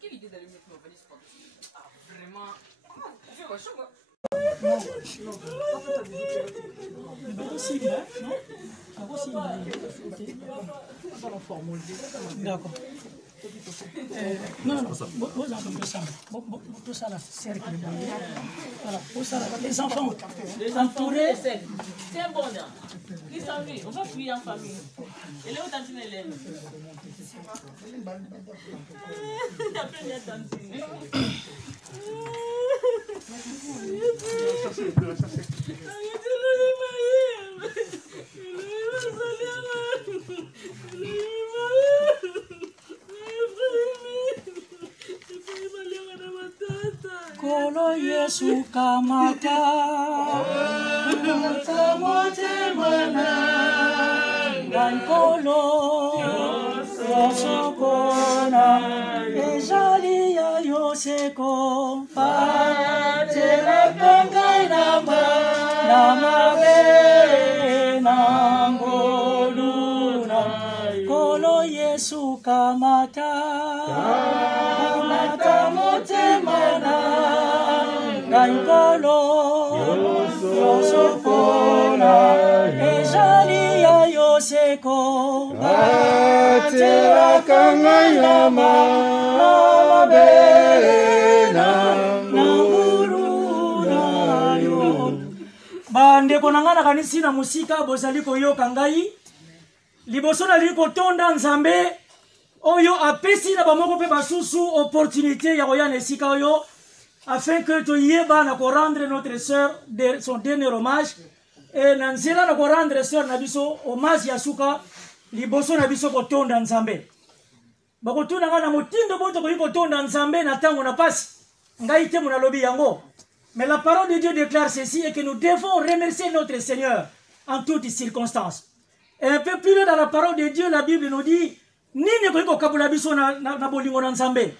Quelle idée d'aller mettre ma valise par-dessus? Ah, vraiment. Je vois chaud, quoi. D'accord. Non, vous entendez ça. Tout ça, là, cercle. Voilà, tout ça, les enfants. Les entourés, c'est un bon nom. Qui s'en vit? On va prier en famille. Elle est où tantine Hélène? Appelle la tantine. Kolo Yesu kamata Tamote mana Dan kolo Yosokona Ejali ya Yoseko Patera kangai nama Namabe Nangoluna Kolo Yesu kamata Kamata mote mana Gankolo Yosokona Ejali ya Yoseko Atera kangai nama Namabena Nanguruna yo Bande konangana kanisi na musika bozali koyoka ngai liboso na liko tonda nzambe oyo apesi na bamoko pe basusu opportunité ya koya na esika oyo afin que toyeba na ko rendre notre sœur son dernier hommage et na nzela na ko rendre sœur na biso hommage ya suka liboso na biso kotonda nzambe bakotuna nga na motindo boto koyi kotonda nzambe na tango na pasi ngai te mona lobi yango mais la parole de Dieu déclare ceci et que nous devons remercier notre Seigneur en toutes circonstances. Et un peu plus loin dans la parole de Dieu la Bible nous dit nini koyi kokabula biso na bolingo na nzambe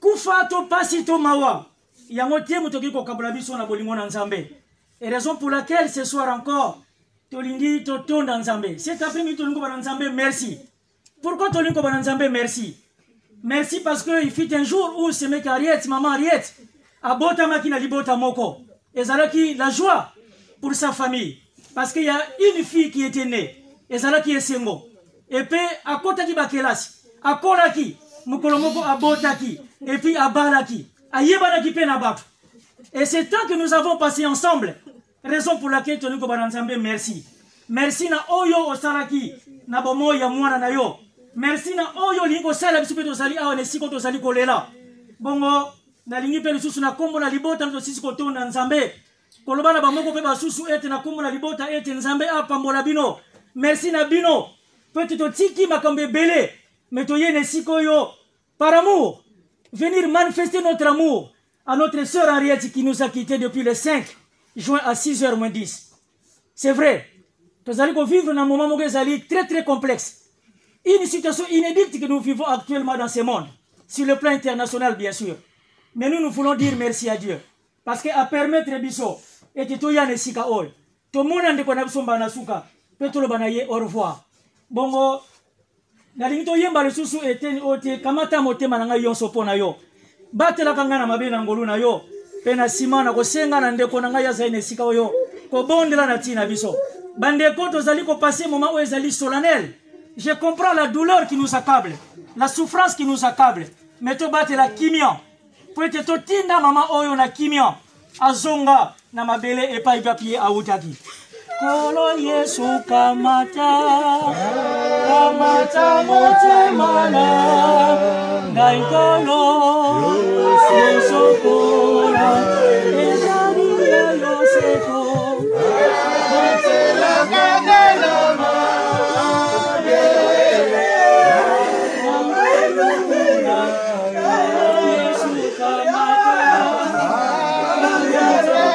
kufa to pasi to mawa yango tie motoki kokabula biso na bolingo na nzambe. Et raison pour laquelle ce soir encore tolingi to tonda nzambe cet après-midi tolingo bana nzambe merci. Pourquoi tolingo bana nzambe merci? Merci parce que il fut un jour où ce mec Ariette maman Ariette abota makina libota moko ezalaki la joie pour sa famille parce qu'il y a une fille qui était née ezalaki esengo et puis akotaki bakelasi akolaki mukolo moko abotaki et puis abalaki ayebanaki pe na bato. Et c'est tant que nous avons passé ensemble, raison pour laquelle tolingo bana nzambe merci. Merci na oyo osalaki na bomo ya mwana na yo. Merci na oyo lingo sala biso pe tozali awa na siko tozali kolela. Bongo na lingi pe lisusu na kombo na libota ndo sisi kotonda nzambe. Koloba na bamoko pe basusu ete na kombo na libota ete nzambe apambola bino. Merci na bino. Peut-être tiki makambe belé. Mais toye na siko yo par amour. Venir manifester notre amour à notre sœur Henriette qui nous a quittés depuis le 5 juin à 6h moins 10. C'est vrai. Nous allons vivre dans un moment très très complexe. Une situation inédite que nous vivons actuellement dans ce monde. Sur le plan international bien sûr. Mais nous voulons dire merci à Dieu. Parce qu'à permettre biso et que tout y a ne sika ol. Tout le monde a des somba na suka. Peut-être banaye au revoir. Bongo. Na lingito yemba le susu eten ote kamata motema na ngai yonso pona yo. Batela kanga na mabe na ngolu na yo. Pena sima na kosenga na ndeko na ngai ya zaine sika oyo. kobondela na tina biso. Bandeko tozali ko passer moment où ezali solennel. Je comprends la douleur qui nous accable, la souffrance qui nous accable. Mais to bate la kimia. Pour être totinda mama oyo na kimia. Azonga na mabele epai papier autaki. Kolo Yesu kamata motema na ngai kolo Yesu kola ezali ya Yosefo motela kagala mabe Yesu kamata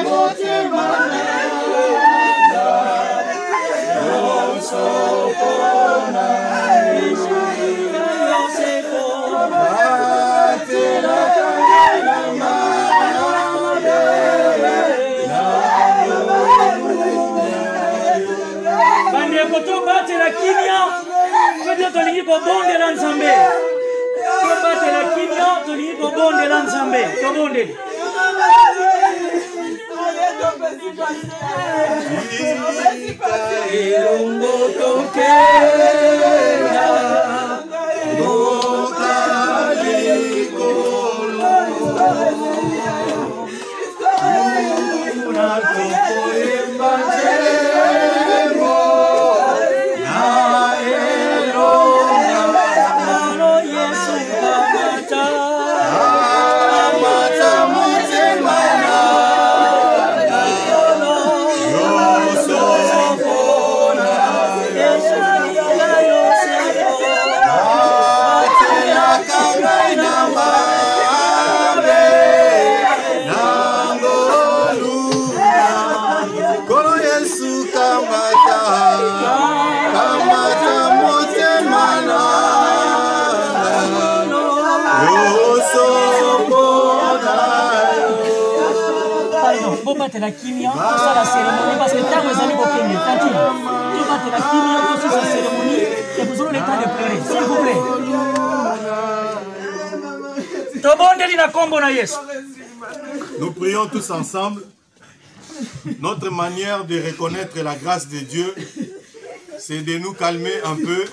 motema na Koto bate la kimia, koto tolingi ko bonde la nzambe. Koto bate la kimia, tolingi ko bonde la nzambe. To bonde. Elongo tokera, bokali kolo, una toko embanje. Battre la kimia, c'est la cérémonie parce que tant vous allez au Kenya, tranquille. Tu battes la kimia, c'est la cérémonie et vous aurez le temps de pleurer, s'il vous plaît. Nous prions tous ensemble. Notre manière de reconnaître la grâce de Dieu, c'est de nous calmer un peu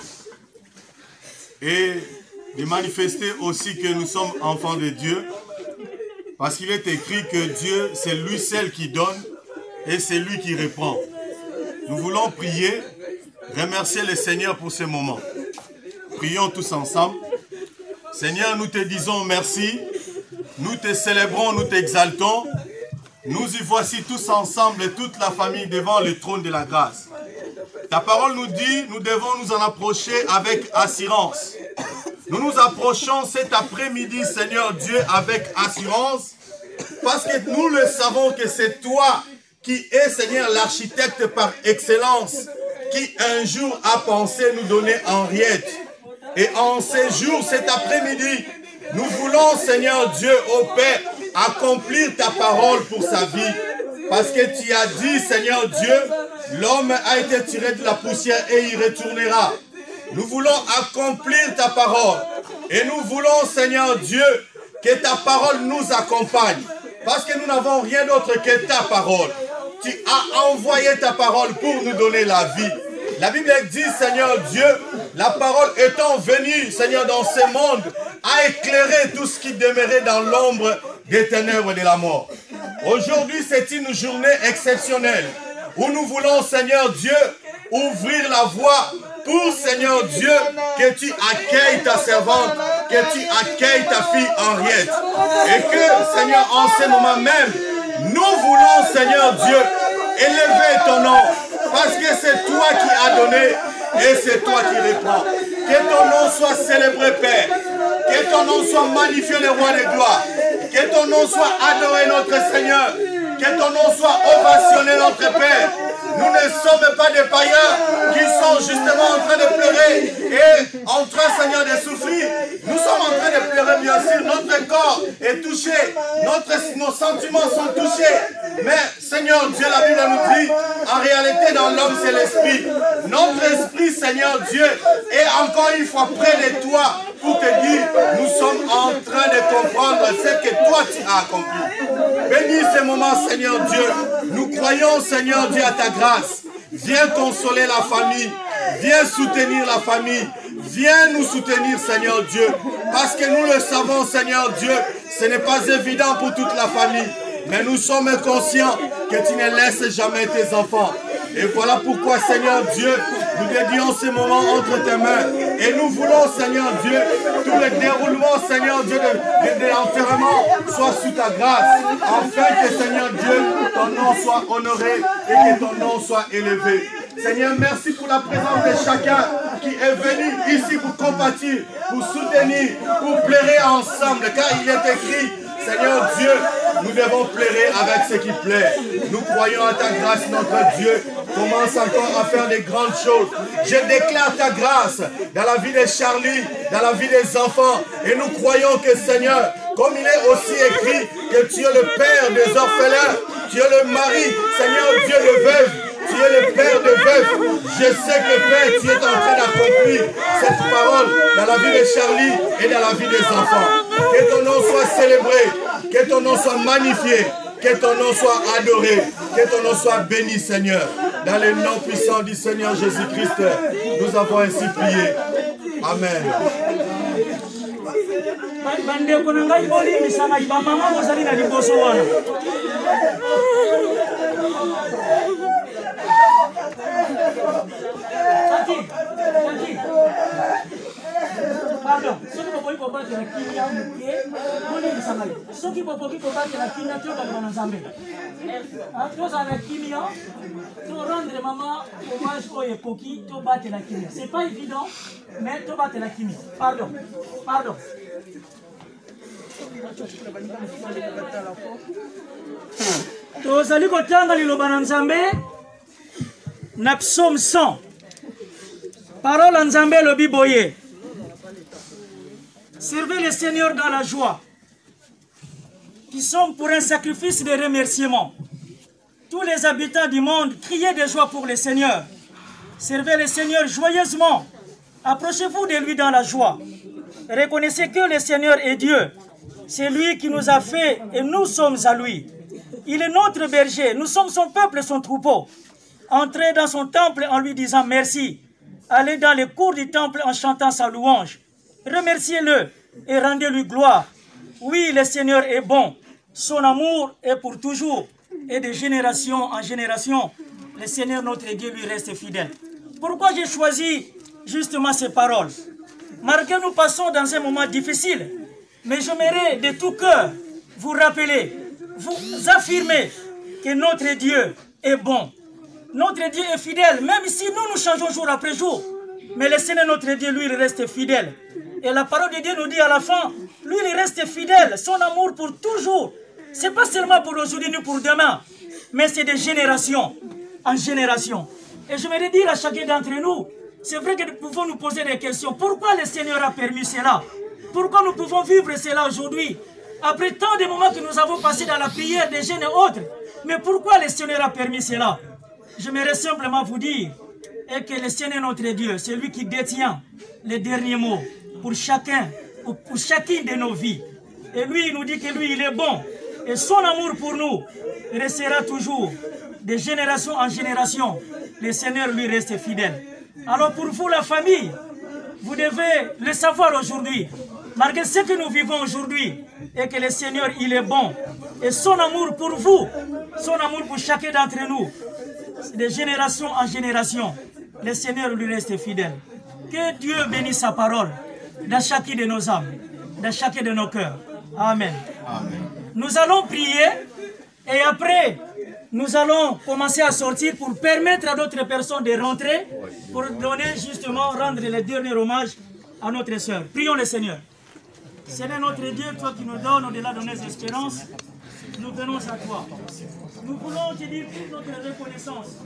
et de manifester aussi que nous sommes enfants de Dieu. Parce qu'il est écrit que Dieu, c'est lui seul qui donne et c'est lui qui reprend. Nous voulons prier, remercier le Seigneur pour ce moment. Prions tous ensemble. Seigneur, nous te disons merci. Nous te célébrons, nous t'exaltons. Nous y voici tous ensemble et toute la famille devant le trône de la grâce. Ta parole nous dit, nous devons nous en approcher avec assurance. Nous nous approchons cet après-midi, Seigneur Dieu, avec assurance, parce que nous le savons que c'est toi qui es, Seigneur, l'architecte par excellence, qui un jour a pensé nous donner Henriette. Et en ces jours, cet après-midi, nous voulons, Seigneur Dieu, ô Père, accomplir ta parole pour sa vie. Parce que tu as dit, Seigneur Dieu, l'homme a été tiré de la poussière et il retournera. Nous voulons accomplir ta parole. Et nous voulons, Seigneur Dieu, que ta parole nous accompagne. Parce que nous n'avons rien d'autre que ta parole. Tu as envoyé ta parole pour nous donner la vie. La Bible dit, Seigneur Dieu, la parole étant venue, Seigneur, dans ce monde, a éclairé tout ce qui demeurait dans l'ombre des ténèbres de la mort. Aujourd'hui, c'est une journée exceptionnelle où nous voulons, Seigneur Dieu, ouvrir la voie pour, Seigneur Dieu, que tu accueilles ta servante, que tu accueilles ta fille Henriette. Et que, Seigneur, en ce moment même, nous voulons, Seigneur Dieu, élever ton nom. Parce que c'est toi qui as donné et c'est toi qui reprends. Que ton nom soit célébré, Père. Que ton nom soit magnifié, le roi des gloires. Que ton nom soit adoré, notre Seigneur. Que ton nom soit ovationné, notre Père. Nous ne sommes pas des païens qui sont justement en train de pleurer et en train, Seigneur, de souffrir. Nous sommes en train de pleurer, bien sûr. Notre corps est touché. Nos sentiments sont touchés. Mais, Seigneur Dieu, la Bible nous dit, en réalité, dans l'homme, c'est l'esprit. Notre esprit, Seigneur Dieu, est encore une fois près de toi pour te dire, nous sommes en train de comprendre ce que toi, tu as accompli. Bénis ces moments, Seigneur Dieu. Nous croyons, Seigneur Dieu, à ta grâce. Viens consoler la famille. Viens soutenir la famille. Viens nous soutenir, Seigneur Dieu. Parce que nous le savons, Seigneur Dieu, ce n'est pas évident pour toute la famille. Mais nous sommes conscients que tu ne laisses jamais tes enfants. Et voilà pourquoi, Seigneur Dieu, nous dédions ces moments entre tes mains. Et nous voulons, Seigneur Dieu, tout le déroulement, Seigneur Dieu, de l'enterrement soit sous ta grâce. Afin que, Seigneur Dieu, ton nom soit honoré et que ton nom soit élevé. Seigneur, merci pour la présence de chacun qui est venu ici pour compatir, pour soutenir, pour pleurer ensemble. Car il est écrit, Seigneur Dieu, nous devons pleurer avec ce qui plaît. Nous croyons à ta grâce, notre Dieu. Commence encore à faire des grandes choses. Je déclare ta grâce dans la vie de Charlie, dans la vie des enfants. Et nous croyons que, Seigneur, comme il est aussi écrit que tu es le père des orphelins, tu es le mari, Seigneur Dieu, de veuves. Tu es le père de veufs. Je sais que, Père, tu es en train d'accomplir cette parole dans la vie de Charlie et dans la vie des enfants. Que ton nom soit célébré, que ton nom soit magnifié, que ton nom soit adoré, que ton nom soit béni, Seigneur. Dans le nom puissant du Seigneur Jésus-Christ, nous avons ainsi prié. Amen. Pardon, ceux qui ne peuvent pas battre la kimia, ceux qui ne peuvent pas battre la kimia, tu vas dans l'ensemble. Tu vas la kimia, tu vas rendre maman hommage au époque, tu vas battre la kimia. Ce n'est pas évident, mais tu vas battre la kimia. Pardon, pardon. Tozali kotanga liloba na Nzambe na psaume 100. Parole en Nzambe lobi boye. Servez le Seigneur dans la joie, qui sont pour un sacrifice de remerciement. Tous les habitants du monde, criez de joie pour le Seigneur. Servez le Seigneur joyeusement. Approchez-vous de lui dans la joie. Reconnaissez que le Seigneur est Dieu. C'est lui qui nous a fait et nous sommes à lui. Il est notre berger, nous sommes son peuple, son troupeau. Entrez dans son temple en lui disant merci. Allez dans les cours du temple en chantant sa louange. Remerciez-le et rendez-lui gloire. Oui, le Seigneur est bon. Son amour est pour toujours. Et de génération en génération, le Seigneur notre Dieu lui reste fidèle. Pourquoi j'ai choisi justement ces paroles? Malgré nous passons dans un moment difficile, mais j'aimerais de tout cœur vous rappeler, vous affirmer que notre Dieu est bon. Notre Dieu est fidèle, même si nous changeons jour après jour. Mais le Seigneur notre Dieu, lui, il reste fidèle. Et la parole de Dieu nous dit à la fin, lui, il reste fidèle. Son amour pour toujours. Ce n'est pas seulement pour aujourd'hui ni pour demain, mais c'est de génération en génération. Et je vais dire à chacun d'entre nous, c'est vrai que nous pouvons nous poser des questions. Pourquoi le Seigneur a permis cela? Pourquoi nous pouvons vivre cela aujourd'hui? Après tant de moments que nous avons passés dans la prière des jeunes et autres. Mais pourquoi le Seigneur a permis cela? J'aimerais simplement vous dire et que le Seigneur notre Dieu, c'est lui qui détient les derniers mots pour chacun, pour chacune de nos vies. Et lui, il nous dit que lui, il est bon. Et son amour pour nous restera toujours de génération en génération. Le Seigneur lui reste fidèle. Alors pour vous, la famille, vous devez le savoir aujourd'hui. Malgré ce que nous vivons aujourd'hui, et que le Seigneur, il est bon. Et son amour pour vous, son amour pour chacun d'entre nous, de génération en génération, le Seigneur lui reste fidèle. Que Dieu bénisse sa parole dans chacune de nos âmes, dans chacun de nos cœurs. Amen. Amen. Nous allons prier et après, nous allons commencer à sortir pour permettre à d'autres personnes de rentrer, pour donner justement, rendre le dernier hommage à notre sœur. Prions le Seigneur. Seigneur notre Dieu, toi qui nous donnes au-delà de nos espérances, nous venons à toi. Nous voulons te dire toute notre reconnaissance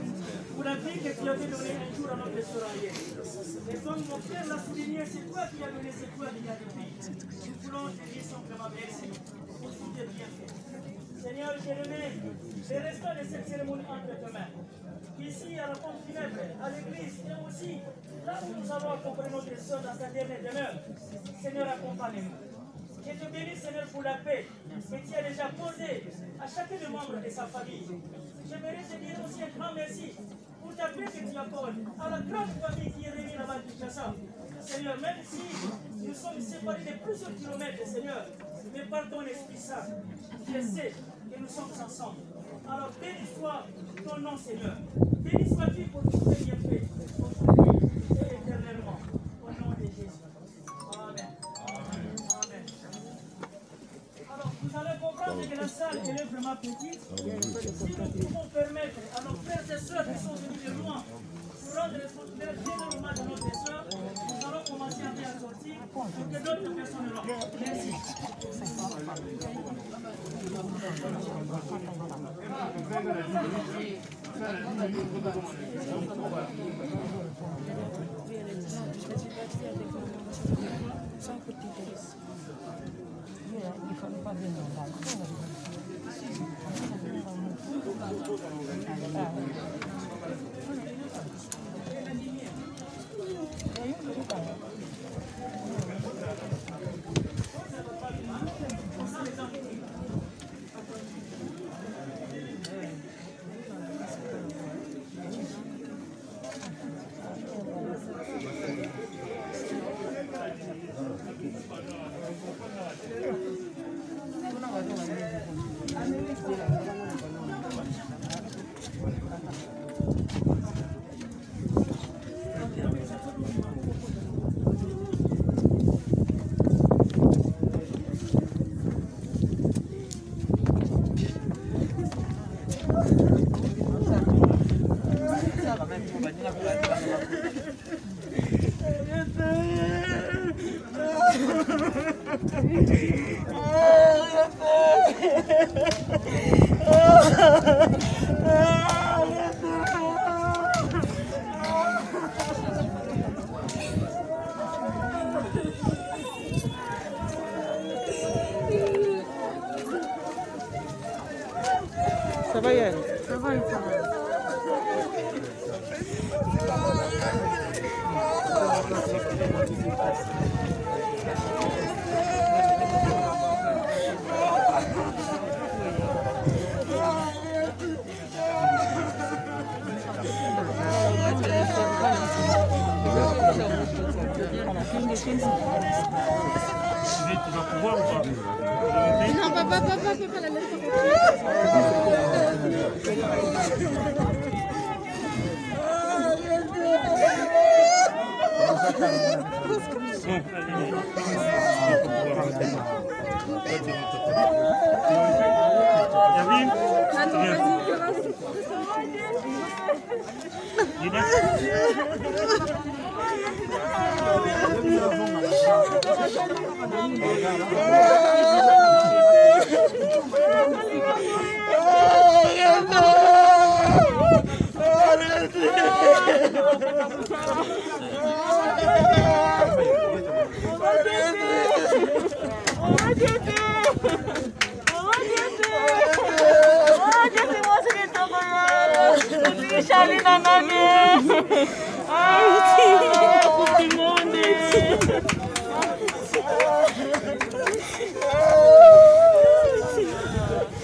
pour la vie que tu as donnée un jour à notre sœur Ariel. Et comme mon frère l'a souligné, c'est toi qui as donné, c'est toi qui as donné. Nous voulons te dire simplement merci pour tout ce que tu as fait. Seigneur, je remets les restants de cette cérémonie entre tes mains. Ici, à la pompe funèbre, à l'église, et aussi là où nous allons accompagner notre sœur dans sa dernière demeure. Seigneur, accompagne-nous. Que Je te bénis, Seigneur, pour la paix que tu as déjà posée à chacun des membres de sa famille. J'aimerais te dire aussi un grand merci pour ta paix que tu accordes à la grande famille qui est réunie là-bas à Kinshasa. Seigneur, même si nous sommes séparés de plusieurs kilomètres, Seigneur, mais par ton Esprit Saint, je sais que nous sommes ensemble. Alors béni soit ton nom, Seigneur. Béni sois-tu pour tout ce qui est fait, aujourd'hui et éternellement. Au nom de Jésus. Amen. Amen. Alors, vous allez comprendre que la salle elle est vraiment petite. Si nous pouvons permettre à nos frères et sœurs qui sont venus de loin pour rendre le hommage à notre sœur, nous allons commencer à sortir pour que d'autres personnes rentrent. Merci. Ça va, Yann? Ça va, ça va. Tu vas pouvoir ou pas? Non, papa, la laisse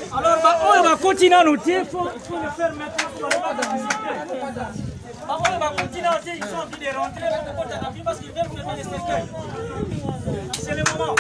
Alors, on va continuer à noter, il faut le faire maintenant pour aller on va continuer à noter, ils ont envie de rentrer parce qu'ils veulent fermer les cercueils. C'est le moment.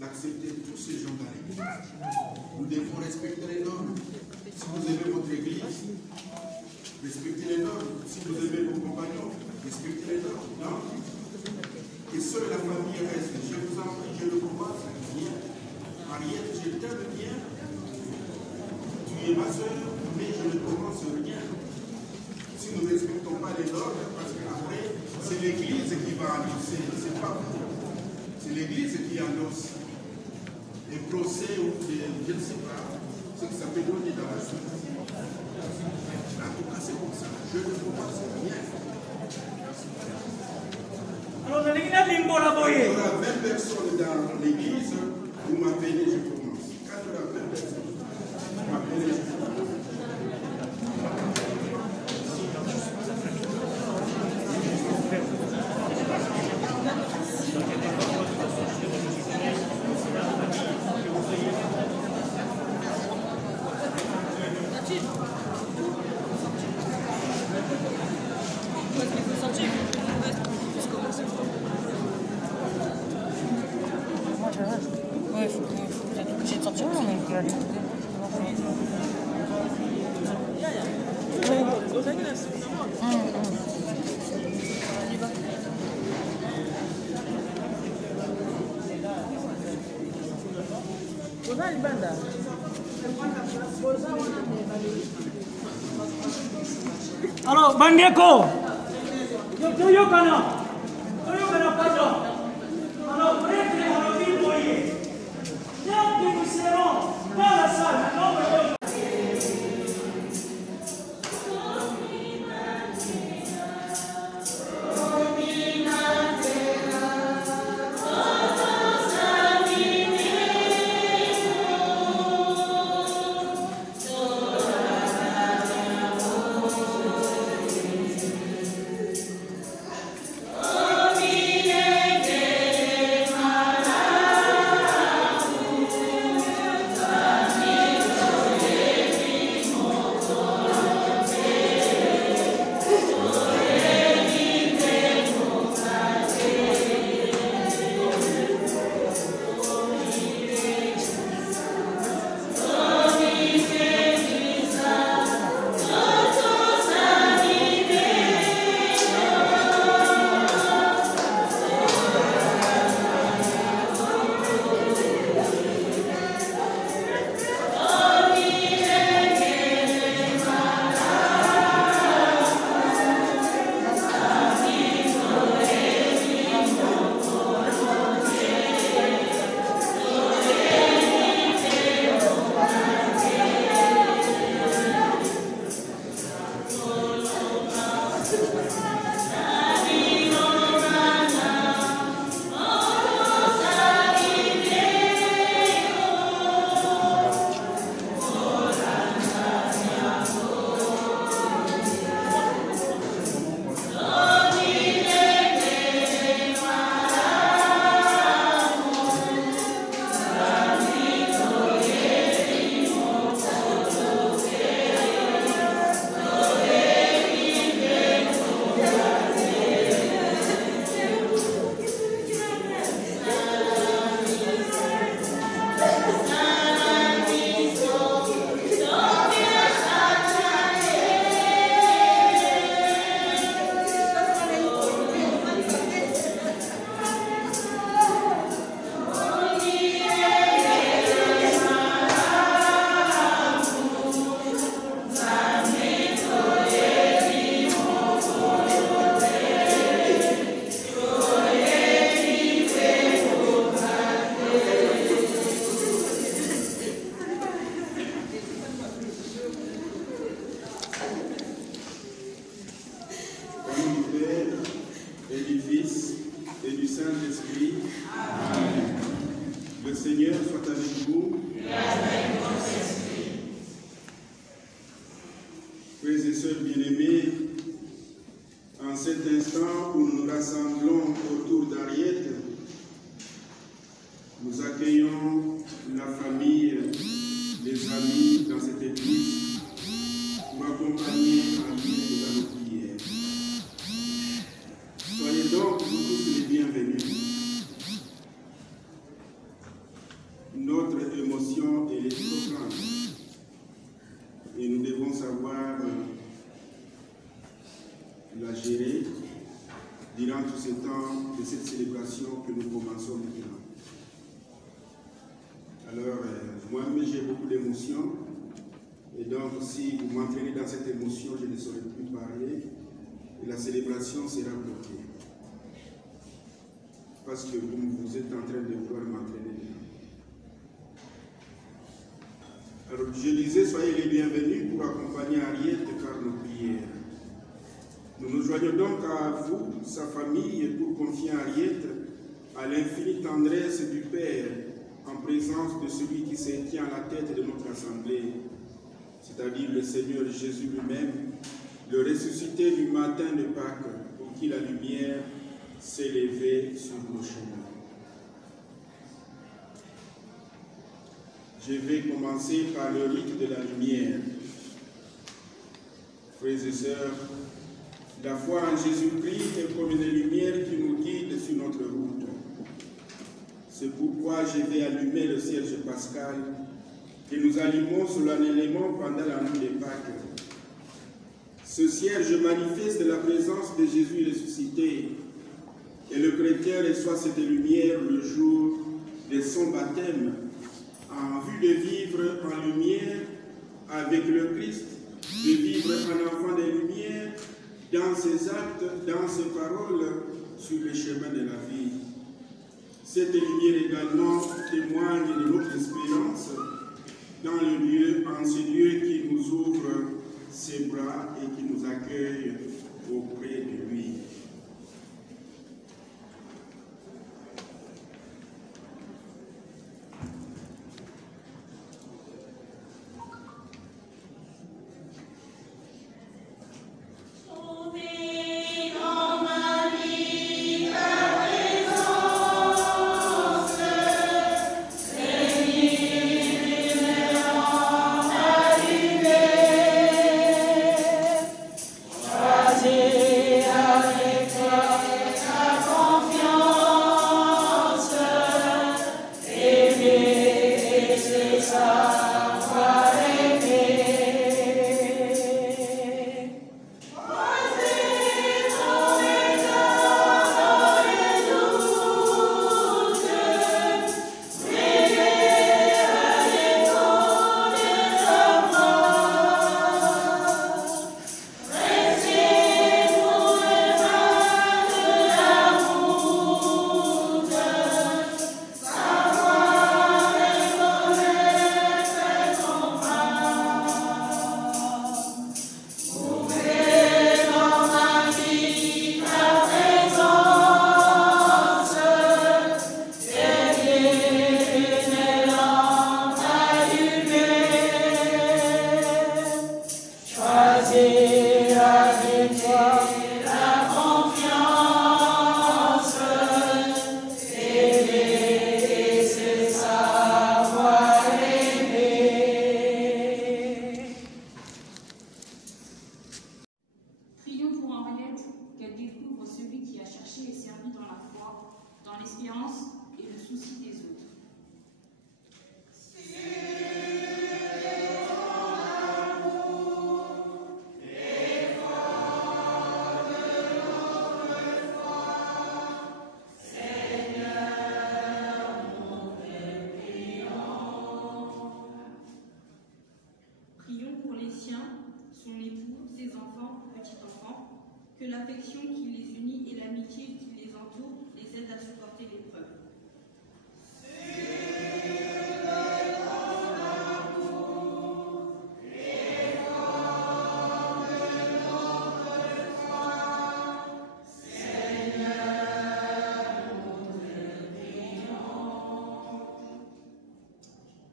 D'accepter tous ces gens dans l'église. Nous devons respecter les normes. Si vous aimez votre église, respectez les normes. Si vous aimez vos compagnons, respectez les normes. Non? Et seule la famille reste. Je vous en prie, je le commence. Mariette, je t'aime bien. Tu es ma soeur, mais je ne commence rien. l'ordre parce qu'après, c'est l'Église qui va annoncer, c'est pas vous. C'est l'Église qui annonce un procès ou je ne sais pas ce que ça peut donner dans la suite. En tout cas, c'est comme ça. Je ne peux pas c'est bien. Alors, il y a 20 personnes dans l'église, vous m'appelez, je commence. Quand il y aura 20 personnes, vous m'appelez, je commence. Ouais, faut que vous êtes obligé de sortir. On peut aller. Alors, Bandeko, Toyokana, pardon. Alors, prêtre à l'objet voyez. Tant que nous serons dans la salle, nombre de et la célébration sera bloquée. Parce que vous êtes en train de vouloir m'entraîner dedans. Alors je disais, soyez les bienvenus pour accompagner Henriette par nos prières. Nous nous joignons donc à vous, sa famille, pour confier Henriette à l'infinie tendresse du Père en présence de celui qui se tient à la tête de notre assemblée, c'est-à-dire le Seigneur Jésus lui-même, le ressuscité du matin de Pâques, pour qui la lumière s'est levée sur nos chemins. Je vais commencer par le rite de la lumière. Frères et sœurs, la foi en Jésus-Christ est comme une lumière qui nous guide sur notre route. C'est pourquoi je vais allumer le cierge pascal que nous allumons solennellement pendant la nuit de Pâques. Ce cierge manifeste la présence de Jésus ressuscité et le chrétien reçoit cette lumière le jour de son baptême en vue de vivre en lumière avec le Christ, de vivre en enfant de lumière dans ses actes, dans ses paroles, sur le chemin de la vie. Cette lumière également témoigne de notre espérance dans le lieu, en ce lieu qui nous ouvre ses bras et qui nous accueille auprès de lui. Que l'affection qui les unit et l'amitié qui les entoure les aident à supporter l'épreuve.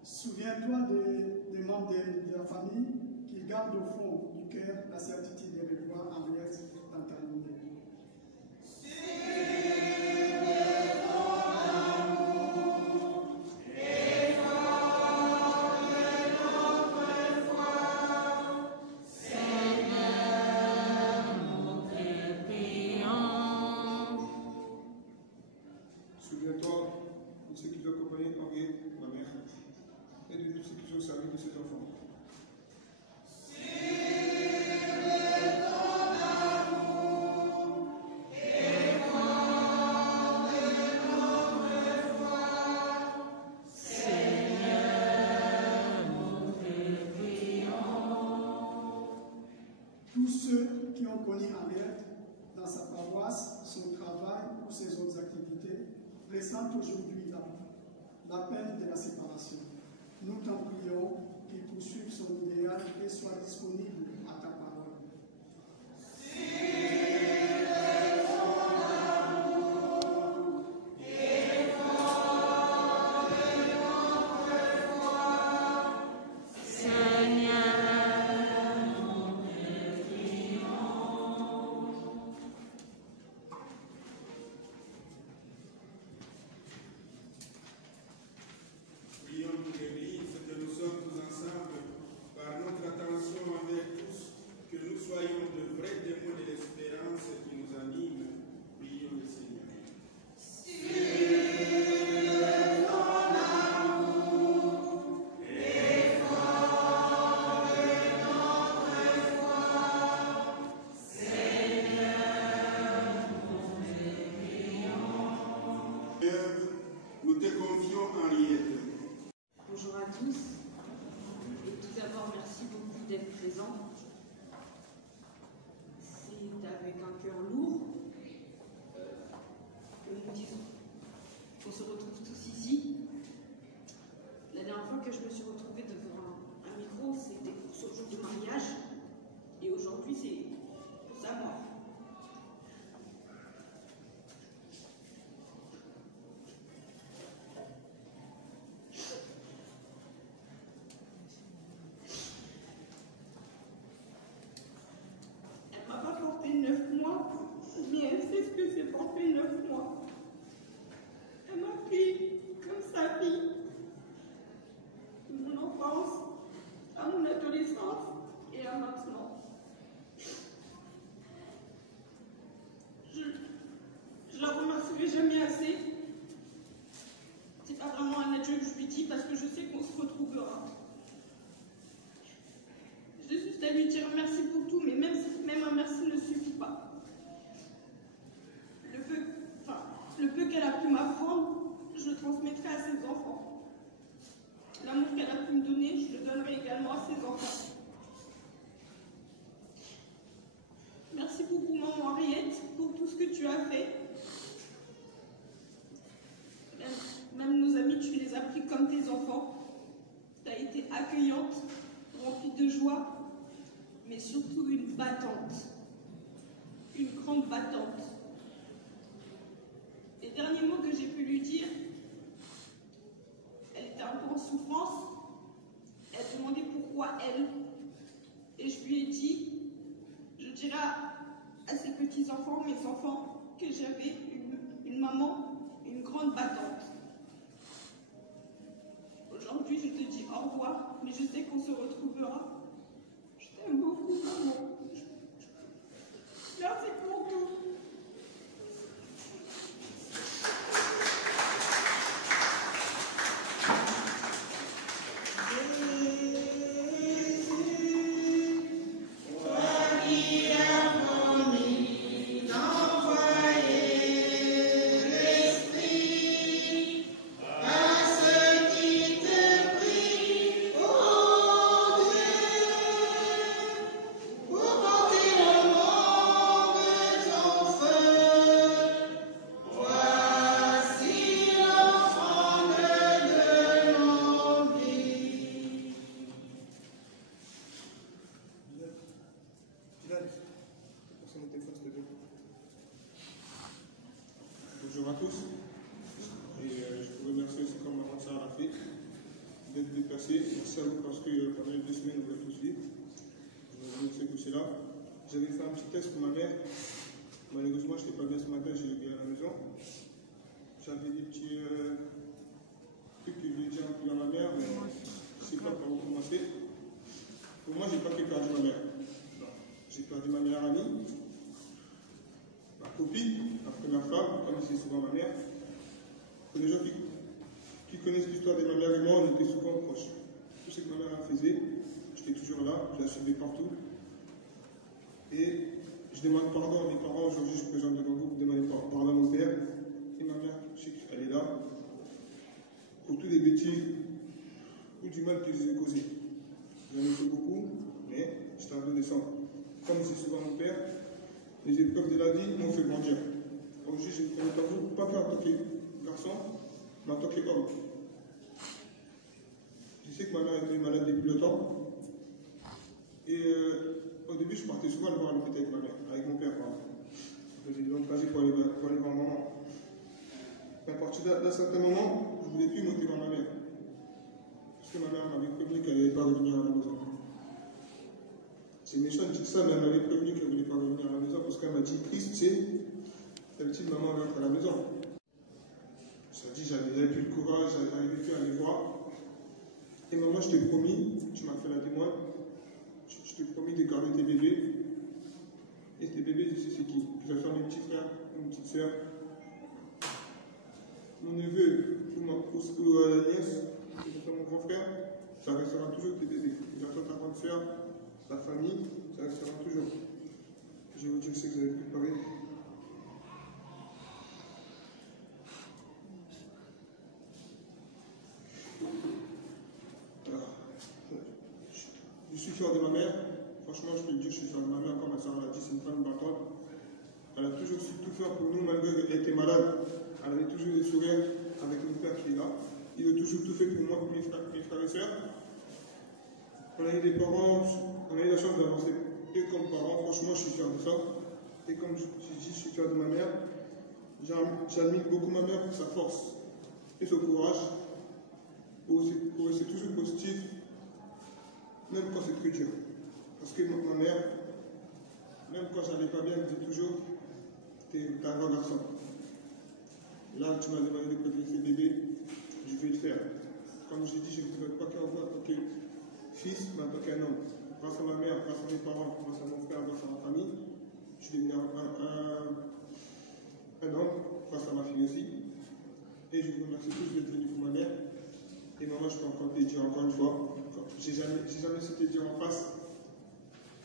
Souviens-toi des membres de la famille qui gardent au fond du cœur la certitude de revoir Henriette dans ta lumière. Souviens-toi de ceux qui ont accompagné Henriette, ma mère, et de tous ceux qui ont servi de cet enfant. ressentent aujourd'hui la peine de la séparation. Nous t'en prions qu'il poursuive son idéal et soit disponible à ta parole. Nous te confions Henriette. Bonjour à tous. Et tout d'abord, merci beaucoup d'être présents. C'est avec un cœur lourd que nous disons qu'on se retrouve tous ici. La dernière fois que je me suis retrouvée devant un micro, c'était pour ce jour de mariage. Et aujourd'hui, c'est pour sa mort. Elle m'a pas porté 9 mois, mais elle sait ce que c'est porter 9 mois. Elle m'a pris comme sa fille, de mon enfance, à mon adolescence et à maintenant. Je la remercierai jamais assez. C'est pas vraiment un adieu que je lui dis parce que je sais qu'on se retrouvera. J'ai juste à lui dire merci pour tout, mais même un merci ne suffit pas. Le peu qu'elle a pu m'apprendre, je le transmettrai à ses enfants. L'amour qu'elle a pu me donner, je le donnerai également à ses enfants. Merci beaucoup, maman Henriette, pour tout ce que tu as fait. Même nos amis, tu les as pris comme tes enfants. Tu as été accueillante, remplie de joie, mais surtout une battante. Une grande battante. Les derniers mots que j'ai pu lui dire, elle était un peu en souffrance. Elle demandait pourquoi elle. Et je lui ai dit, je dirais à ses petits-enfants, mes enfants, que j'avais une maman, une grande battante. Aujourd'hui, je te dis au revoir, mais je sais qu'on se retrouvera. Je t'aime beaucoup, maman. Merci pour tout. Bonjour à tous. Et je vous remercie aussi comme maman Sarah l'a fait d'être déplacé. Merci à vous parce que pendant les 2 semaines, vous l'avez tous vu. Je vous remercie pour cela. J'avais fait un petit test pour ma mère. Malheureusement, je n'étais pas bien ce matin, j'ai levé à la maison. J'avais des petits trucs que je voulais dire un peu à ma mère, mais je ne sais pas par où commencer. Pour moi, je n'ai pas que perdu ma mère. J'ai perdu ma meilleure amie, ma copine, ma première femme, comme c'est souvent ma mère. Pour les gens qui connaissent l'histoire de ma mère et moi, on était souvent proches. Tout ce que ma mère faisait, j'étais toujours là, je la suivais partout. Et je demande pardon à mes parents, aujourd'hui je suis présent devant vous, pour demander pardon à mon père et ma mère, je sais qu'elle est là, pour tous les bêtises ou du mal que je les ai causés. J'en ai fait beaucoup, mais j'étais adolescent. Comme c'est souvent mon père, les épreuves de la vie m'ont fait grandir. Aujourd'hui, je ne peux pas faire attaquer garçon, mais en tant qu'homme. Je sais que ma mère était malade depuis longtemps. Et au début, je partais souvent le voir à l'hôpital avec ma mère, avec mon père, pardon. Je faisais des longues trajets pour aller voir maman. Mais à partir d'un certain moment, je ne voulais plus monter voir ma mère. Parce que ma mère m'avait prévenu qu'elle n'allait pas revenir à la maison. C'est méchant de dire ça, mais elle m'avait prévenu qu'elle ne voulait pas revenir à la maison parce qu'elle m'a dit, Christ, tu sais, d'habitude, maman rentre à la maison. Ça dit, j'avais plus le courage, j'arrivais plus à aller voir. Et maman, je t'ai promis, tu m'as fait la témoin, je t'ai promis de garder tes bébés. Et tes bébés, je sais c'est qui. Je vais faire mes petits frères, mes petites soeurs. Mon neveu ou nièce, je vais faire mon grand frère, ça restera toujours tes bébés. Je vais faire ta grande soeur, ta famille, ça restera toujours. Je vais vous dire ce que vous avez préparé. Je suis fier de ma mère. Franchement, je peux le dire, je suis fier de ma mère. Comme ma soeur l'a dit, c'est une femme battante. Elle a toujours su tout faire pour nous, malgré qu'elle était malade. Elle avait toujours des sourires avec mon père qui est là. Il a toujours tout fait pour moi, pour mes frères et sœurs. On a eu des parents, on a eu la chance d'avancer. Et comme parents, franchement, je suis fier de ça. Et comme je dis, je suis fier de ma mère. J'admire beaucoup ma mère pour sa force et son courage. Pour rester toujours positif, même quand c'est très dur. Parce que ma mère, même quand j'allais pas bien, elle me dit toujours, t'es un grand garçon. Là, tu m'as demandé de protéger tes bébés, je vais le faire. Comme je dis, je ne veux pas qu'un en tant que fils, mais en tant qu'un homme. Grâce à ma mère, grâce à mes parents, grâce à mon frère, grâce à ma famille, je vais devenir un homme, grâce à ma fille aussi. Et je vous remercie tous d'être venus pour ma mère. Et maman, je peux encore te dire encore une fois, j'ai jamais su te dire en face,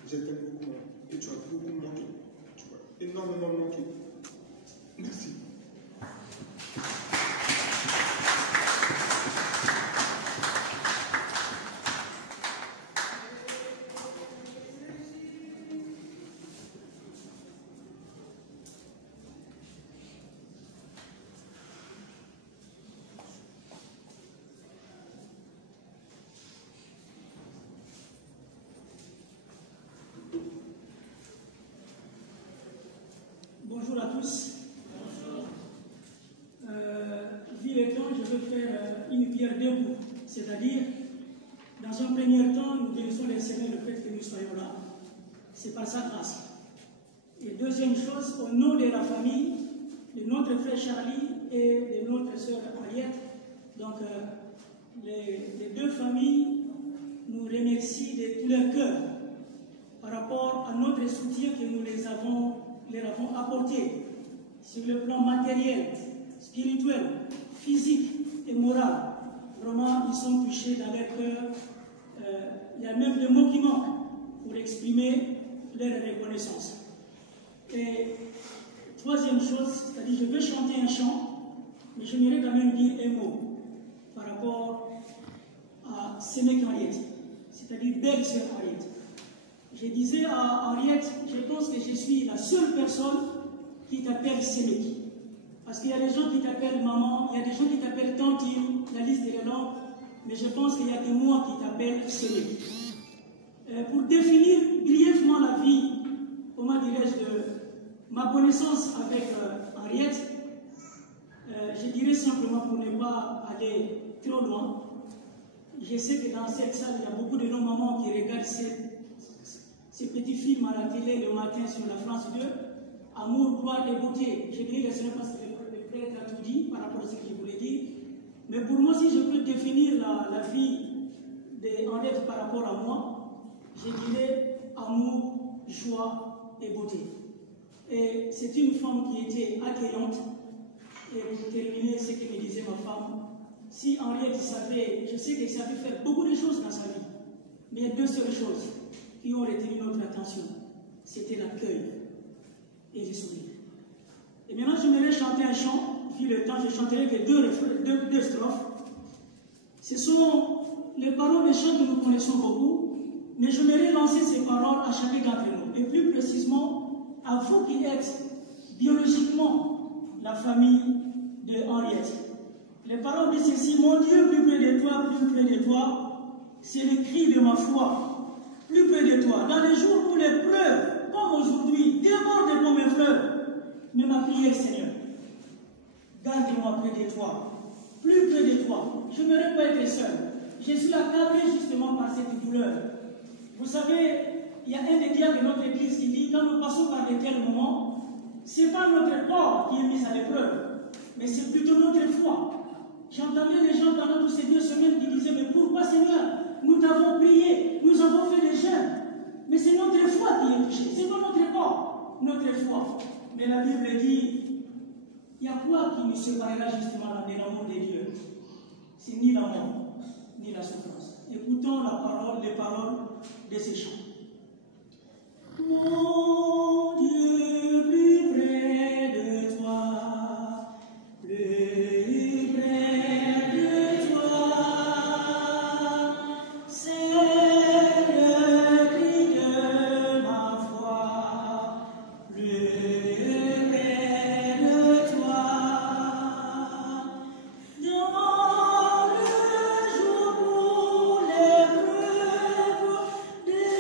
je t'aime beaucoup, et tu as beaucoup manqué. Tu vas énormément manqué. Merci. Bonjour à tous. Vu le temps, je vais faire une pierre deux coups. C'est-à-dire, dans un premier temps, nous bénissons le Seigneur le fait que nous soyons là. C'est par sa grâce. Et deuxième chose, au nom de la famille, de notre frère Charlie et de notre sœur Ariette, donc les deux familles nous remercient de tout leur cœur par rapport à notre soutien que nous leur avons apporté sur le plan matériel, spirituel, physique et moral. Vraiment, ils sont touchés dans leur cœur. Il y a même des mots qui manquent pour exprimer leur reconnaissance. Et troisième chose, c'est-à-dire je vais chanter un chant, mais je voudrais quand même dire un mot par rapport à Sénèque Henriette, c'est-à-dire belle sœur Henriette. Je disais à Henriette, je pense que je suis la seule personne qui t'appelle Sénèque. Parce qu'il y a des gens qui t'appellent maman, il y a des gens qui t'appellent tantine, la liste est longue, mais je pense qu'il y a que moi qui t'appelle Sénèque. Pour définir brièvement la vie, comment dirais-je, de ma connaissance avec Henriette, je dirais simplement pour ne pas aller trop loin, je sais que dans cette salle, il y a beaucoup de nos mamans qui regardent ces petits films à la télé le matin sur la France 2, Amour, gloire et beauté. Je dirais que ce n'est pas ce que le frère a tout dit par rapport à ce qu'il voulait dire. Mais pour moi, si je peux définir la vie d'Henriette par rapport à moi, je dirais amour, joie et beauté. Et c'est une femme qui était accueillante. Et pour terminer ce que me disait ma femme, si Henriette savait, je sais qu'elle savait faire beaucoup de choses dans sa vie, mais il y a deux seules choses qui ont retenu notre attention. C'était l'accueil et le sourire. Et maintenant, je j'aimerais chanter un chant. Vu le temps, je chanterai que deux strophes. Ce sont les paroles des chants que nous connaissons beaucoup, mais j'aimerais lancer ces paroles à chacun d'entre nous. Et plus précisément, à vous qui êtes biologiquement la famille de Henriette. Les paroles disent ceci: mon Dieu, plus près de toi, c'est le cri de ma foi. Plus près de toi. Dans les jours où les preuves, comme aujourd'hui, débordent comme un fleuve, mais ma prière, Seigneur, garde-moi près de toi. Plus près de toi. Je ne veux pas être seul. Je suis accablé justement par cette douleur. Vous savez, il y a un des diacres de notre église qui dit, quand nous passons par de tels moments, ce n'est pas notre corps qui est mis à l'épreuve, mais c'est plutôt notre foi. J'entendais les gens pendant toutes ces 2 semaines qui disaient, mais pourquoi Seigneur, nous t'avons prié, nous avons fait des jeûnes, mais c'est notre foi qui est touchée, c'est pas notre corps, notre foi. Mais la Bible dit, il y a quoi qui nous séparera justement de l'amour de Dieu? C'est ni la mort, ni la souffrance. Écoutons les paroles de ces chants. Mon Dieu, plus près de toi, plus près de toi, c'est le cri de ma foi, plus près de toi, dans le jour où l'épreuve des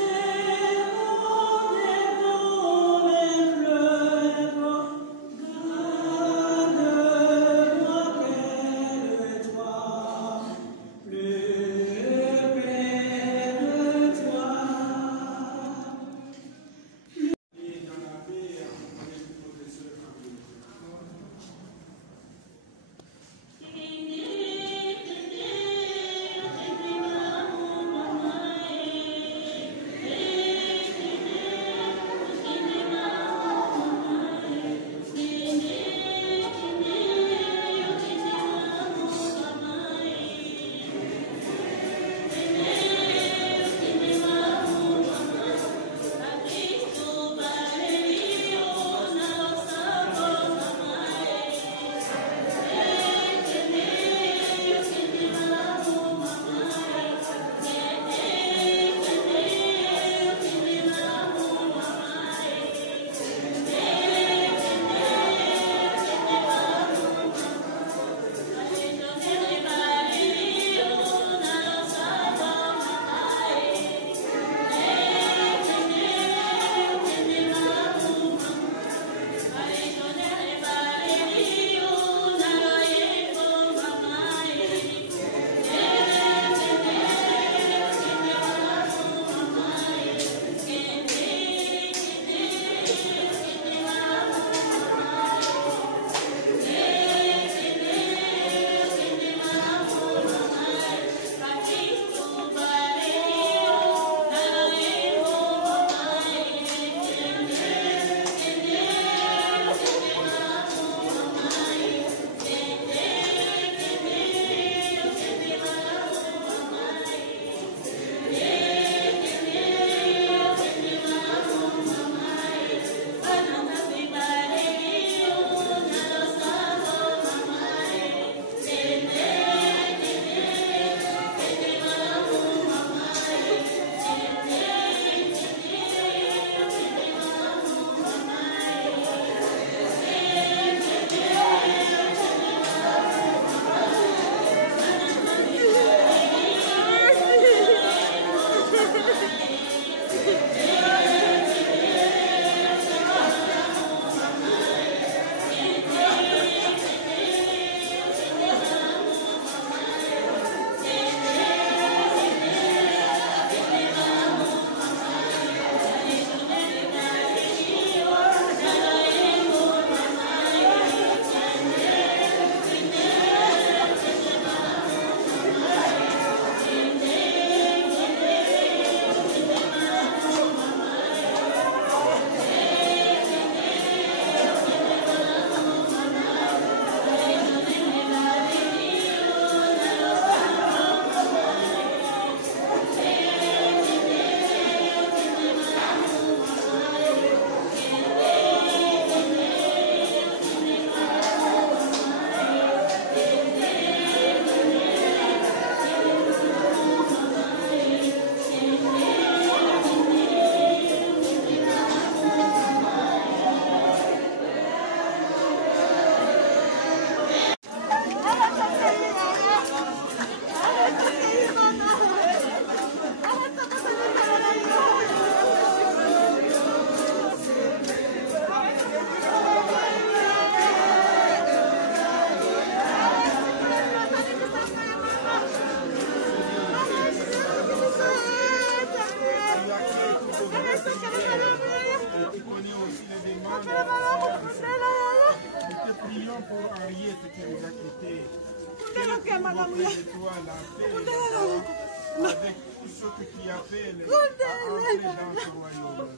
auprès de toi la paix et la joie avec tous ceux qui appellent à entrer dans ce royaume.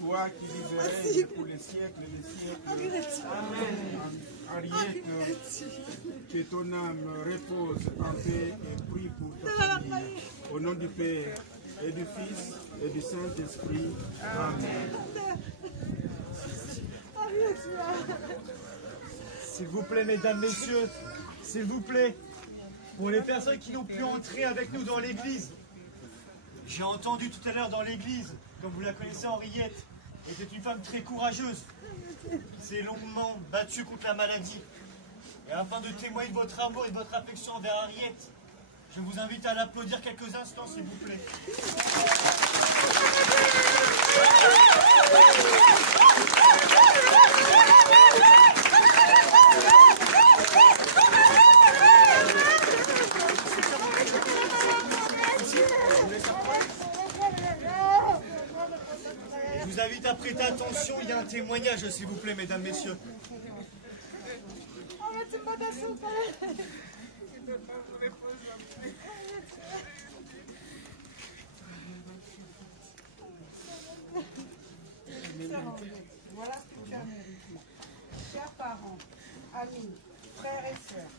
Toi qui vives et règnes pour les siècles et les siècles. Amen. Henriette, que ton âme repose en paix et prie pour ta famille. Au nom du Père et du Fils et du Saint-Esprit. Amen. S'il vous plaît, mesdames, messieurs, s'il vous plaît, pour les personnes qui n'ont pu entrer avec nous dans l'église, j'ai entendu tout à l'heure dans l'église, comme vous la connaissez, Henriette, était une femme très courageuse, qui s'est longuement battue contre la maladie. Et afin de témoigner de votre amour et de votre affection envers Henriette, je vous invite à l'applaudir quelques instants, s'il vous plaît. Je vous invite à prêter attention, il y a un témoignage, s'il vous plaît, mesdames, messieurs. Voilà ce que tu as mérité. Chers parents, amis, frères et sœurs,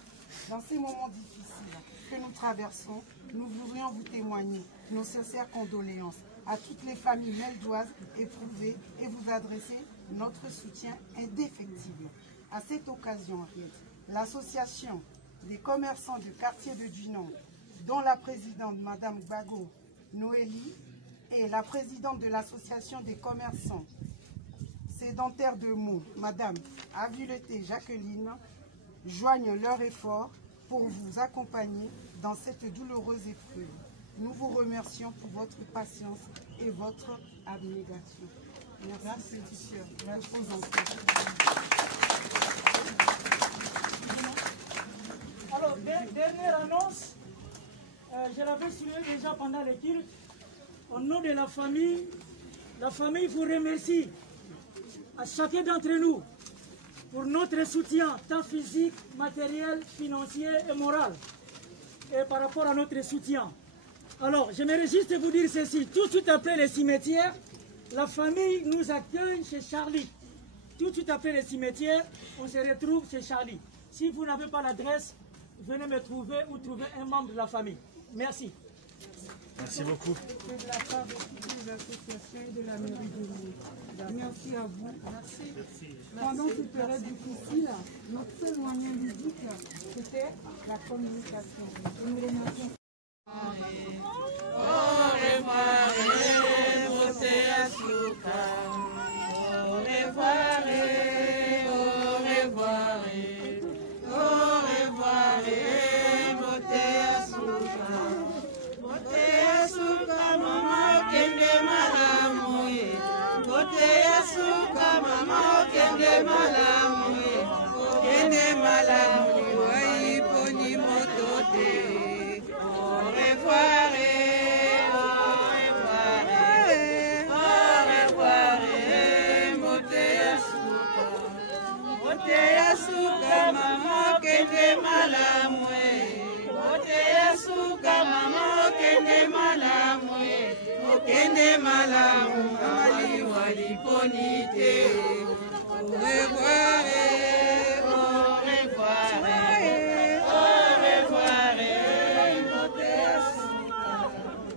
dans ces moments difficiles que nous traversons, nous voudrions vous témoigner nos sincères condoléances à toutes les familles meldoises éprouvées et vous adresser notre soutien indéfectible. À cette occasion, l'association des commerçants du quartier de Dinan, dont la présidente, Madame Gbago Noélie, et la présidente de l'association des commerçants sédentaires de Meaux, Madame Avuleté Jacqueline, joignent leurs efforts pour vous accompagner dans cette douloureuse épreuve. Nous vous remercions pour votre patience et votre abnégation. Merci, petite sœur. Merci aux enfants. Alors, dernière annonce, je l'avais souligné déjà pendant le culte. Au nom de la famille vous remercie à chacun d'entre nous pour notre soutien, tant physique, matériel, financier et moral. Et par rapport à notre soutien. Alors, j'aimerais juste vous dire ceci. Tout de suite après le cimetière, la famille nous accueille chez Charlie. Tout de suite après le cimetière, on se retrouve chez Charlie. Si vous n'avez pas l'adresse, venez me trouver ou trouver un membre de la famille. Merci. Merci beaucoup. C'est de la part de toutes les associations et de la mairie de Meaux. Merci à vous. Merci. Pendant cette période difficile, notre seul moyen ludique, c'était la communication. Et nous remercions. Au revoir, beauté Asuka. Au revoir, au revoir, au revoir, beauté Asuka. Beauté Asuka, maman, kende malamu. Beauté Asuka, maman, kende malamu. Kende malamu, wai poni motote. Mama kende malamwe, ote asuka mama kende malamwe, kende malamu ali wali ponite. Au revoir, au revoir, au revoir, ote asuka.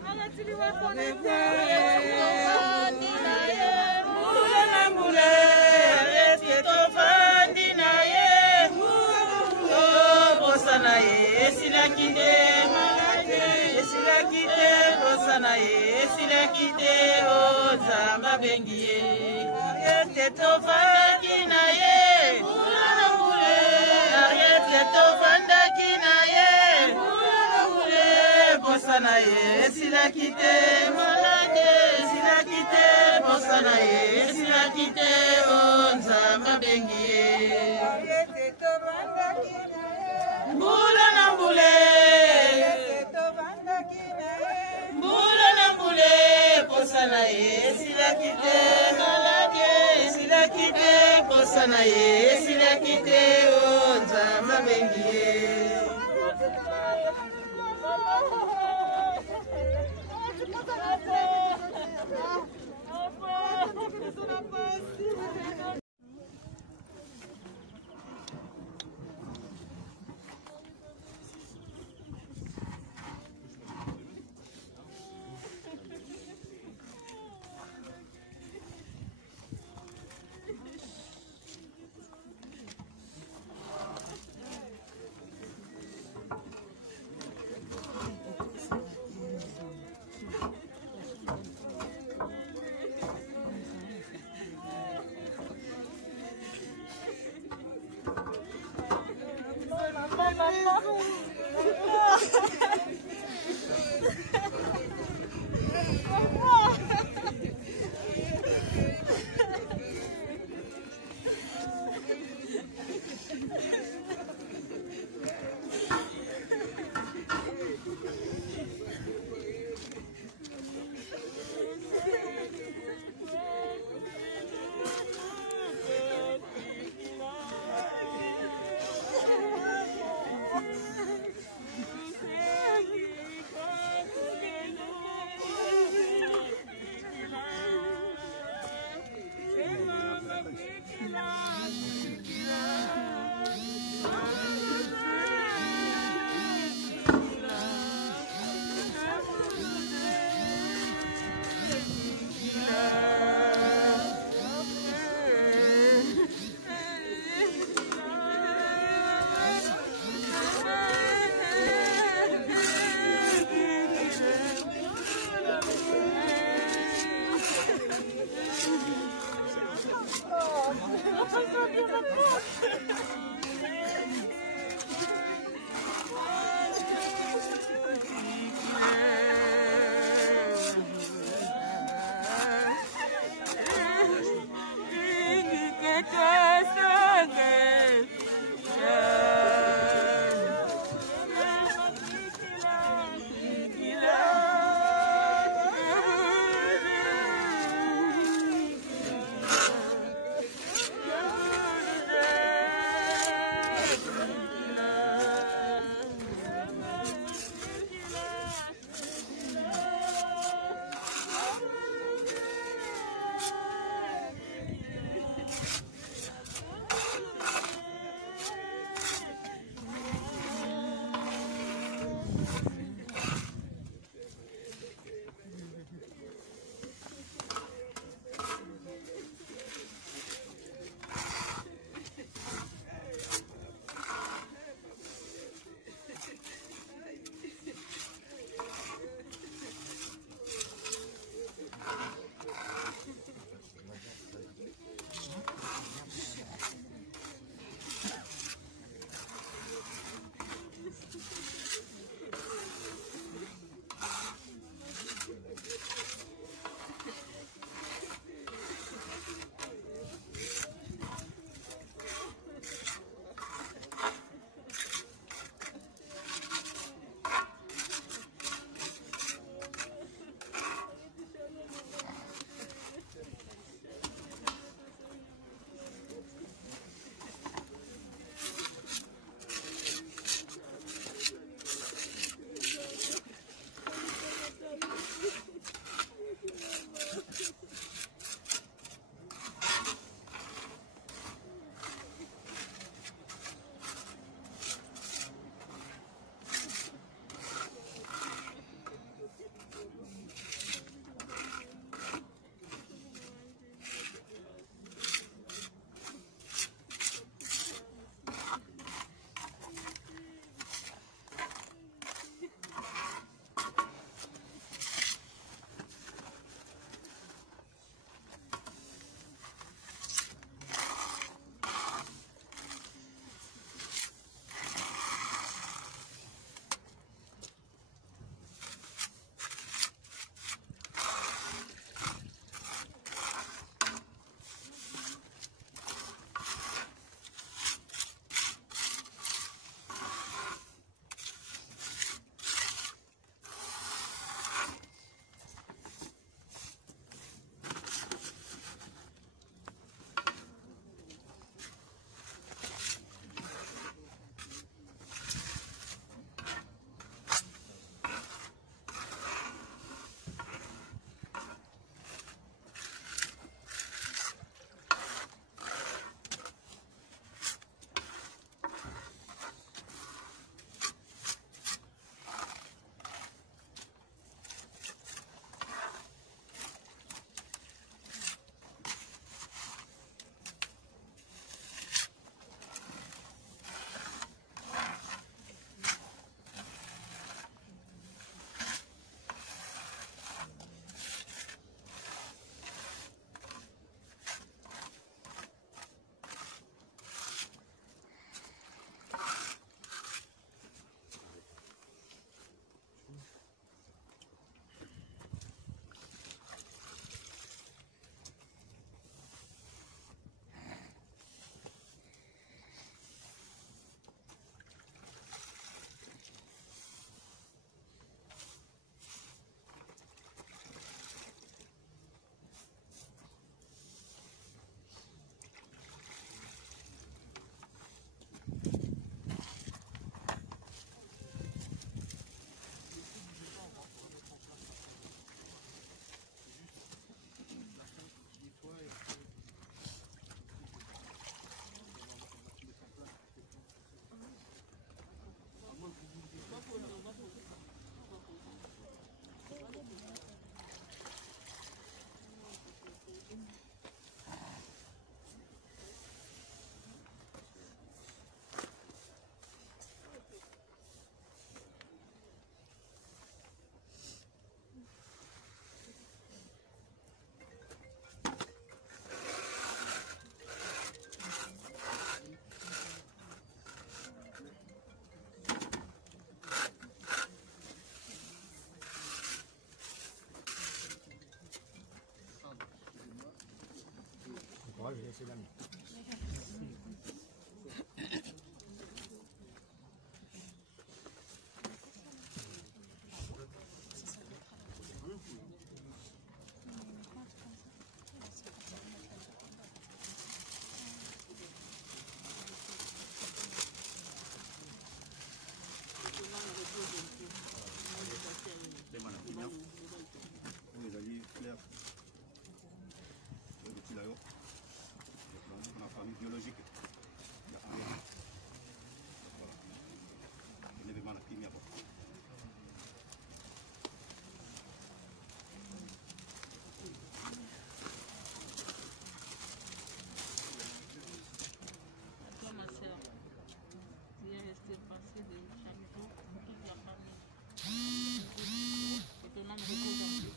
Au revoir. Esilakite ozamba bengiye ariete tovandaki na ye ariete tovandaki na ye bosa na ye esilakite malade esilakite bosa na ye esilakite ozamba bengiye ariete tovandaki na ye mbula na mbule Posana ye silakite malade silakite posana ye silakite onza mabengiye La famille biologique. Toi, ma soeur, tu es restée passée de chaque jour pour toute la famille. Et ton âme repose en Dieu.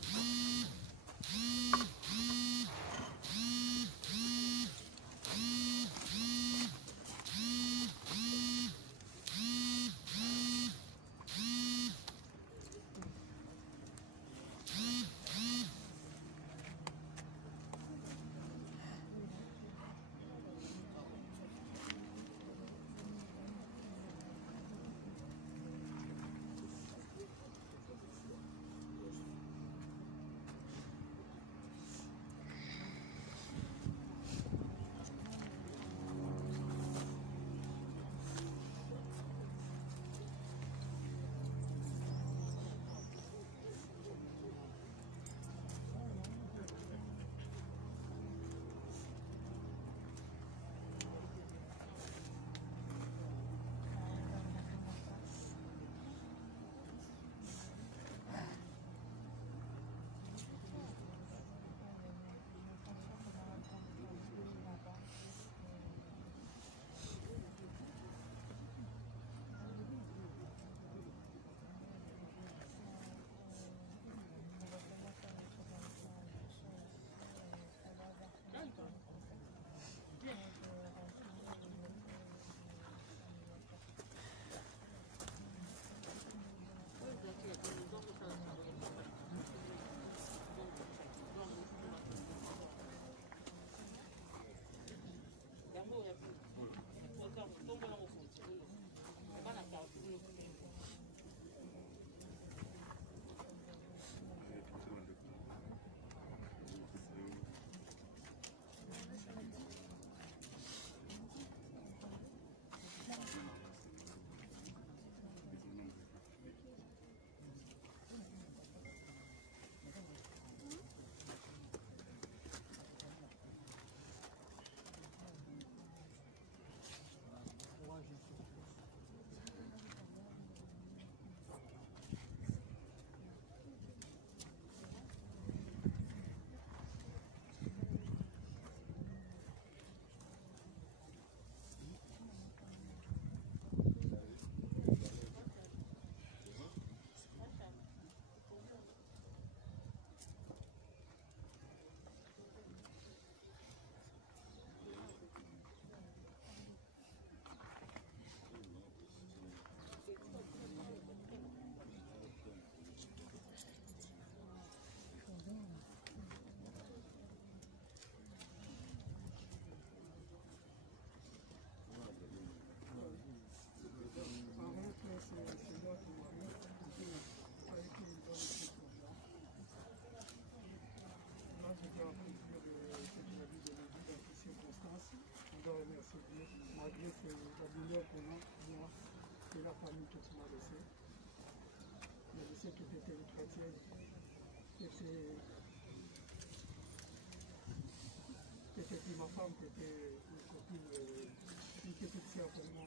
Malgré la douleur qu'on a, moi, que la famille qui m'a laissé. Mais je sais que tu étais une chrétienne, tu étais plus ma femme, tu étais une copine, une petite sœur pour moi.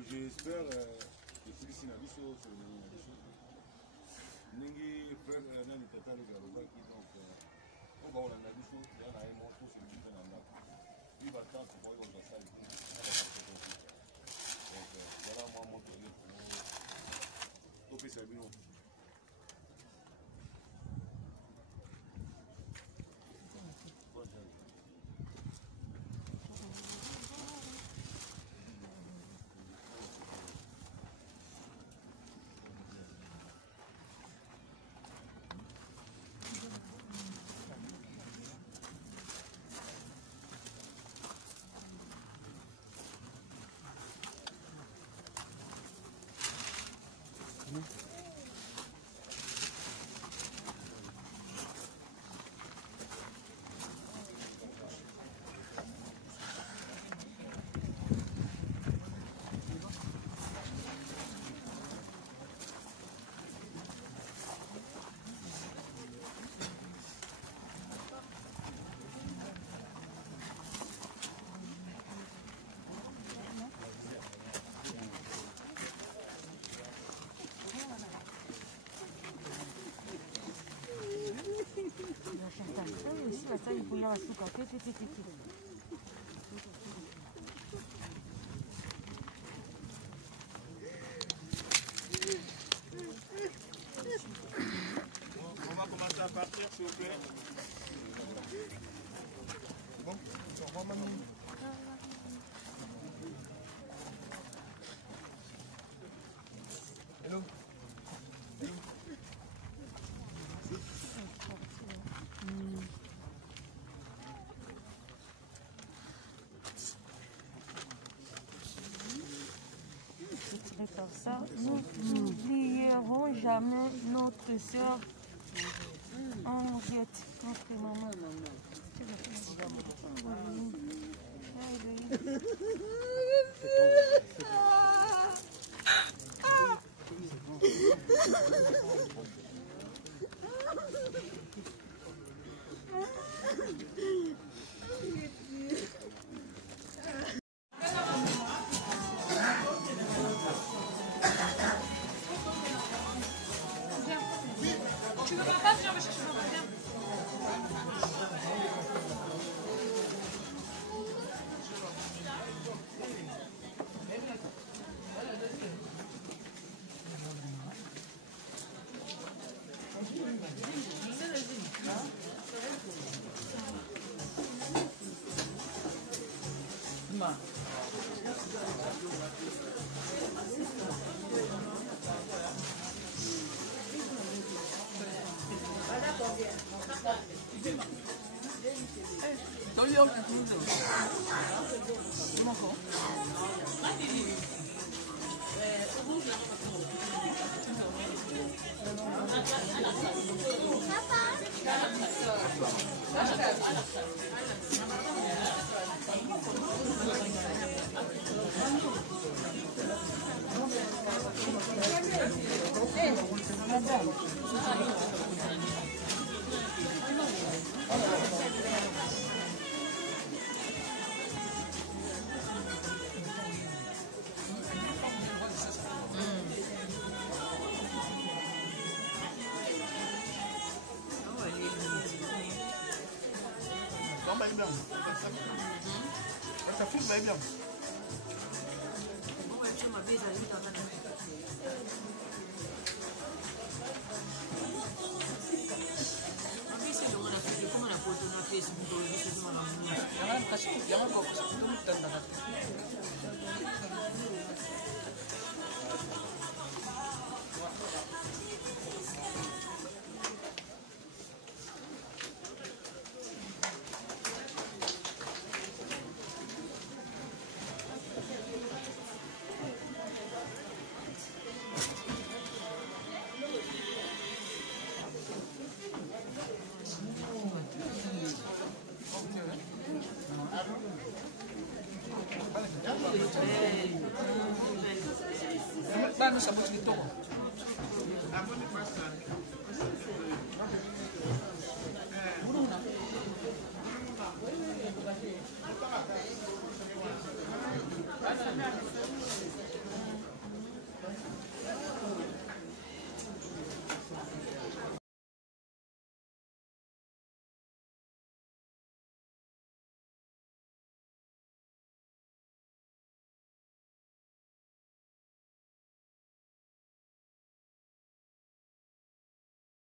Donc j'espère que celui-ci n'a pas de Ningi frère nani tata le garoba qui donc on va on a dit chose il y a un mot sur le dans la il va tant pour voir dans ça donc voilà moi mon tour pour toper ça bien. Sasa ibu ya suka tete. On va commencer à partir s'il vous plaît. Bon, on va maintenant. Hello. Par ça, nous n'oublierons jamais notre sœur Henriette, notre maman. Tu veux pas venir me chercher mon verre? Ça filme bien. Paano sabot dito ko? Ano na?